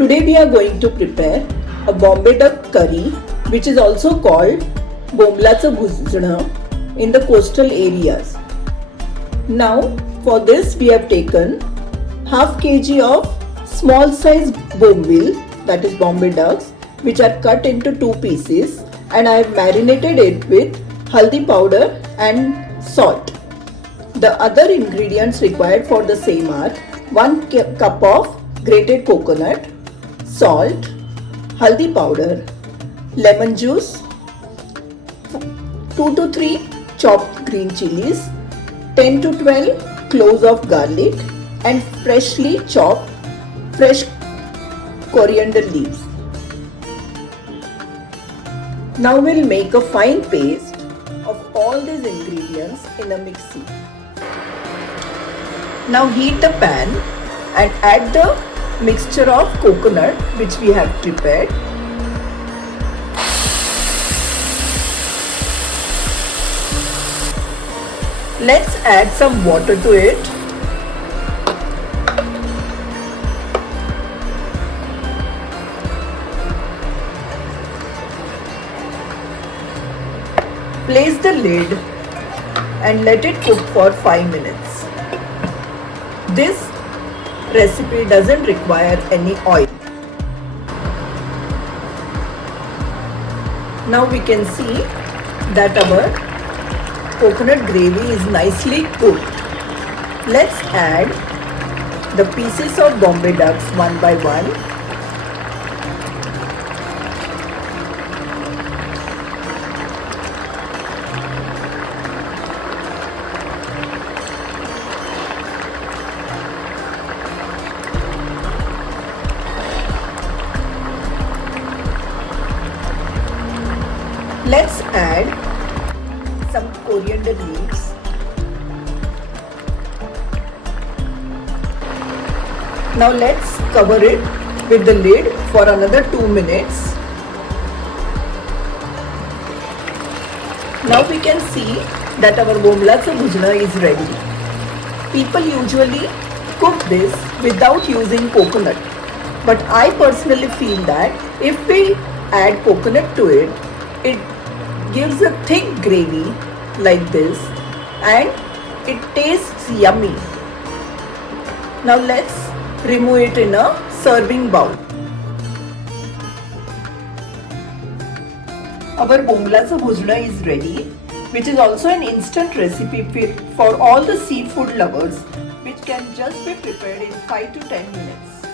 Today we are going to prepare a Bombay Duck Curry, which is also called Bombil Bhujna in the coastal areas. Now for this we have taken half kg of small size bombil, that is Bombay ducks, which are cut into two pieces, and I have marinated it with haldi powder and salt. The other ingredients required for the same are 1 cup of grated coconut, salt, haldi powder, lemon juice, 2 to 3 chopped green chilies, 10 to 12 cloves of garlic, and freshly chopped fresh coriander leaves. Now we'll make a fine paste of all these ingredients in a mixie. Now heat the pan and add the mixture of coconut which we have prepared. Let's add some water to it. Place the lid and let it cook for 5 minutes. This recipe doesn't require any oil. Now we can see that our coconut gravy is nicely cooked. Let's add the pieces of Bombay ducks one by one. Let's add some coriander leaves. Now let's cover it with the lid for another 2 minutes. Now we can see that our Bomblacha Bhujna is ready. People usually cook this without using coconut, but I personally feel that if we add coconut to it, it gives a thick gravy like this and it tastes yummy. Now let's remove it in a serving bowl. Our Bomblacha Bhujna is ready, which is also an instant recipe for all the seafood lovers, which can just be prepared in 5 to 10 minutes.